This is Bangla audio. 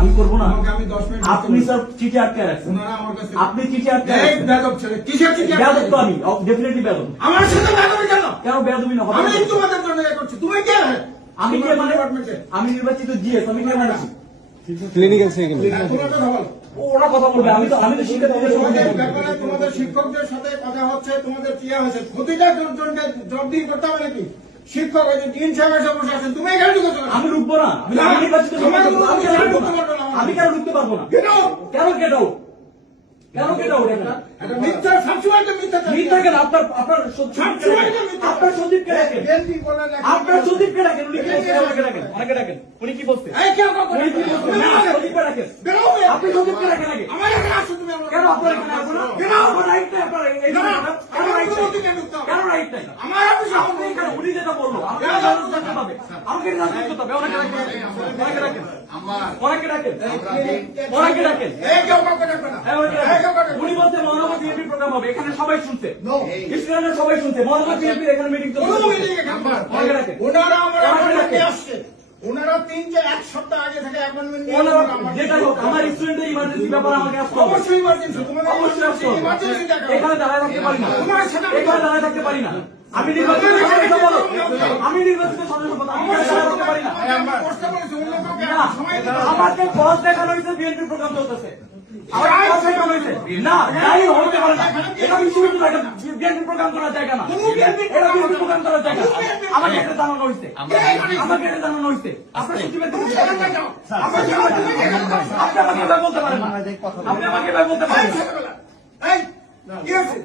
আমি করবো না। আমি 10 মিনিট আপনি স্যার চিঠি আটকে রাখছেন, আপনি চিঠি আটকে কিসের চিঠি? বেয়াদব তো আমি, ডেফিনেটলি বেয়াদব। আমার সাথে বেয়াদবি কেন? কেন বেয়াদবি না হবে? আমি তোমাদের জন্য এ করছি, তুমি কে? আমি কে মানে? আমি নির্বাচিত জিএস, আমি কে মানছি? ক্লিনিক্যাল সেকেন্ড তোমার কথা বলো। ওরা কথা বলবে, আমি তো শিক্ষার্থীদের সঙ্গে ব্যাপারে তোমাদের শিক্ষকদের সাথে কথা হচ্ছে, তোমাদের কি হয়েছে প্রতিটা জনকে জবাবদিহি করতে হবে নাকি? শিক্ষক হয়েছে, তিন সাহেব এসে বসে আছেন, তুমি এখানে ঢুকেছো কেন? আমি ঢুকবো না, আমি নির্বাচিত সদস্য, আমি কেন ঢুকতে পারবো না? কেন? কেন কেটো কেন কেটো এটা মিথ্যা, সবসময় তো মিথ্যা থাকে। মিথ্যা কেন? আপনার সন্দীপকে ডাকেন, বিএনপি বলে না। আপনার সন্দীপকে ডাকেন, উনি কি বলছেন? ওনাকে ডাকেন, উনি কি বলছে? এই কেন কথা উনি কি বলছো? বলছে? না, সন্দীপকে ডাকেন, বেরো। আপনি সন্দীপকে ডাকেন আগে। আমার এখানে আসো তুমি। কেন আপনার এখানে আসবো না? কেন? আমার রাইট নাই, আপনার এই কেন? কেন রাইট নাই? কেন ঢুকতে হবে? কেন রাইট নাই? আমার অফিসে আপনি এখানে, উনি যেটা বললো, আমাকে জানাতে হবে, আমাকে জানাতে হবে, ওনাকে ডাকেন, ওনাকে ডাকেন, ওনাকে ডাকেন, ওনাকে ডাকেন। এই কেউ কাউকে ডাকবে না। উনি বলছে মহানগর বিএনপি প্রোগ্রাম হবে, এখানে সবাই শুনছে, স্টুডেন্টরা সবাই শুনছে, মহানগর বিএনপির এখানে মিটিং চলছে। ওনাকে ডাকেন, ওনারা আমার ওনাকে ডাকেন। আসছে, ওনারা 1 সপ্তাহ আগে থেকে অ্যাপয়েন্টমেন্ট নিয়ে ওনারা যেটা হোক, আমার স্টুডেন্টের ইমার্জেন্সি ব্যাপারে আমাকে আসতে হবে। অবশ্যই ইমার্জেন্সি, তোমাদের অবশ্যই আসতে হবে। ইমার্জেন্সি দেখা। এখানে দাঁড়ায় থাকতে পারি না, তোমার সাথে এখানে দাঁড়ায় থাকতে পারি না। আমি নির্বাচিত সদস্য বলো, আমি নির্বাচিত সদস্য বলো, আমি এখানে দাঁড়ায় থাকতে পারি না। আমি কষ্ট করেছি, অন্য কাউকে না, সময় দিতে হবে। আমাকে বস দেখানো হয়েছে বিএনপি প্রোগ্রাম চলতেছে। আমাকে বস দেখানো হয়েছে। না, তাই হতে পারে না। এটা বিশ্ববিদ্যালয়, এটা বিএনপি প্রোগ্রাম করার জায়গা না। এটা বিএনপি প্রোগ্রাম করার জায়গা। আমাকে এটা জানানো হয়েছে। আমাকে এটা জানানো হয়েছে। আপনার সচিবের আপনি আমাকে এভাবে বলতে পারেন না। আপনি আমাকে এভাবে বলতে পারেন না। এই, কি হয়েছে?